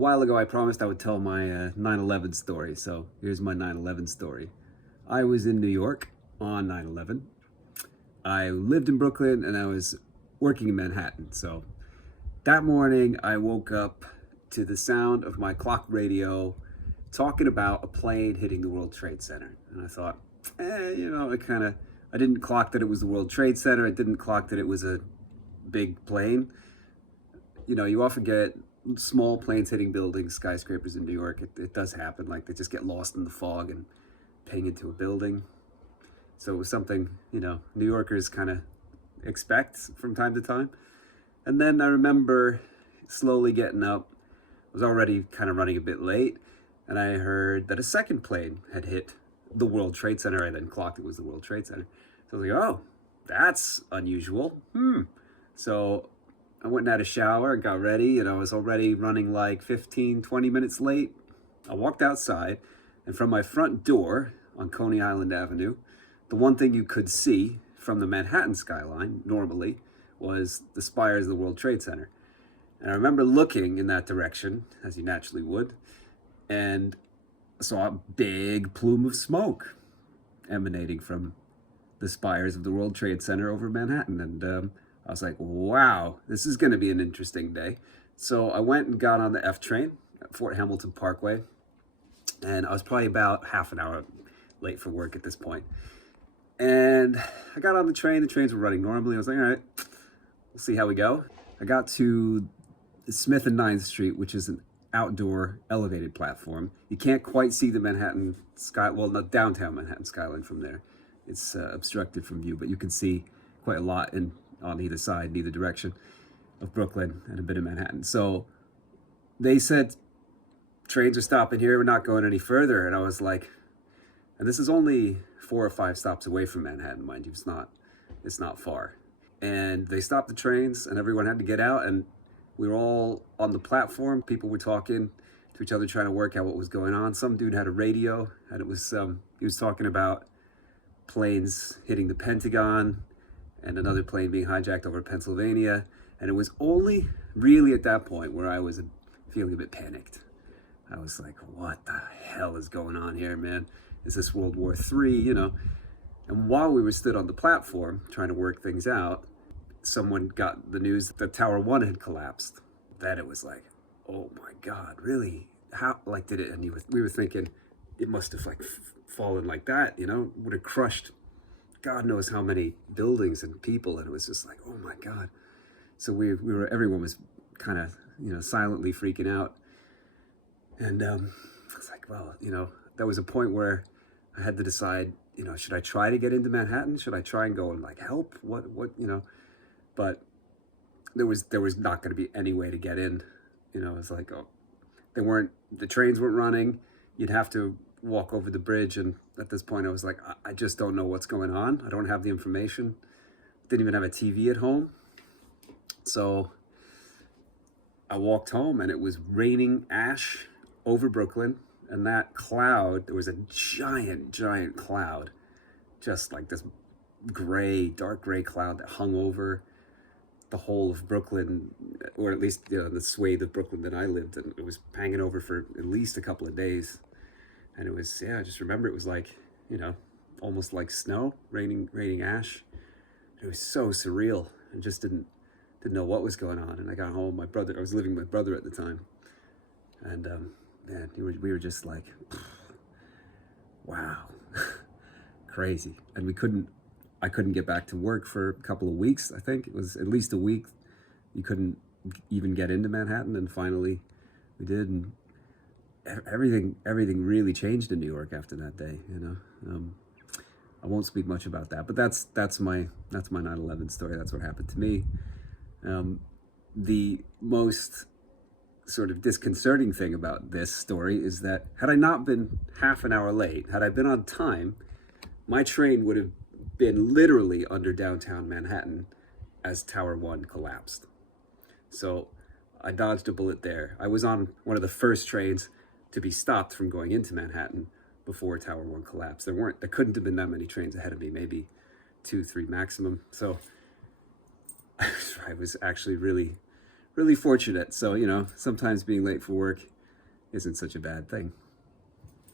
while ago I promised I would tell my 9/11 story, so here's my 9/11 story. I was in New York on 9/11. I lived in Brooklyn and I was working in Manhattan. So that morning I woke up to the sound of my clock radio talking about a plane hitting the World Trade Center. And I thought, I didn't clock that it was the World Trade Center. I didn't clock that it was a big plane. You know, you often get small planes hitting buildings, skyscrapers in New York. It does happen. Like they just get lost in the fog and ping into a building. So it was something, New Yorkers kind of expect from time to time. And then I remember slowly getting up. I was already kind of running a bit late. And I heard that a second plane had hit the World Trade Center. I then clocked it was the World Trade Center. So I was like, oh, that's unusual. So I went and had a shower, got ready, and I was already running like 15, 20 minutes late. I walked outside, and from my front door on Coney Island Avenue, the one thing you could see from the Manhattan skyline normally was the spires of the World Trade Center. And I remember looking in that direction, as you naturally would, and saw a big plume of smoke emanating from the spires of the World Trade Center over Manhattan. And I was like, wow, this is going to be an interesting day. So I went and got on the F train at Fort Hamilton Parkway. And I was probably about half an hour late for work at this point. And I got on the train. The trains were running normally. I was like, all right, we'll see how we go. I got to Smith and 9th Street, which is an outdoor elevated platform. You can't quite see the Manhattan not downtown Manhattan skyline from there. It's obstructed from view, but you can see quite a lot on either side, in either direction of Brooklyn and a bit of Manhattan. So they said, trains are stopping here, we're not going any further. And I was like, and this is only 4 or 5 stops away from Manhattan, mind you, it's not far. And they stopped the trains and everyone had to get out, and we were all on the platform. People were talking to each other, trying to work out what was going on. Some dude had a radio, and it was he was talking about planes hitting the Pentagon and another plane being hijacked over Pennsylvania. And it was only really at that point where I was feeling a bit panicked. I was like, what the hell is going on here, man? Is this World War III, And while we were stood on the platform trying to work things out, someone got the news that Tower 1 had collapsed. Then it was like, oh my God, really? How, did it? And we were thinking, it must have fallen like that, would have crushed God knows how many buildings and people. And it was just like, oh my God. So everyone was kind of, silently freaking out. And I was like, well, that was a point where I had to decide, should I try to get into Manhattan? Should I try and go and help? What, but there was not going to be any way to get in. It was like, oh, the trains weren't running. You'd have to walk over the bridge. And at this point I was like, I just don't know what's going on. I don't have the information. Didn't even have a TV at home. So I walked home and it was raining ash over Brooklyn. And that cloud, there was a giant, giant cloud, just like this dark gray cloud that hung over the whole of Brooklyn, or at least the swathe of Brooklyn that I lived in. It was hanging over for at least a couple of days. And it was, I just remember it was like, almost like snow, raining ash. It was so surreal. I just didn't know what was going on. And I got home, I was living with my brother at the time. And man, we were just like, wow, crazy. And I couldn't get back to work for a couple of weeks. I think it was at least a week. You couldn't even get into Manhattan, and finally we did. And everything really changed in New York after that day. I won't speak much about that, but that's my 9/11 story. That's what happened to me. The most sort of disconcerting thing about this story is that had I not been half an hour late, had I been on time, my train would have been literally under downtown Manhattan as Tower 1 collapsed. So I dodged a bullet there. I was on one of the first trains to be stopped from going into Manhattan before Tower 1 collapsed. There couldn't have been that many trains ahead of me, maybe 2, 3 maximum. So I was actually really, really fortunate. So, sometimes being late for work isn't such a bad thing.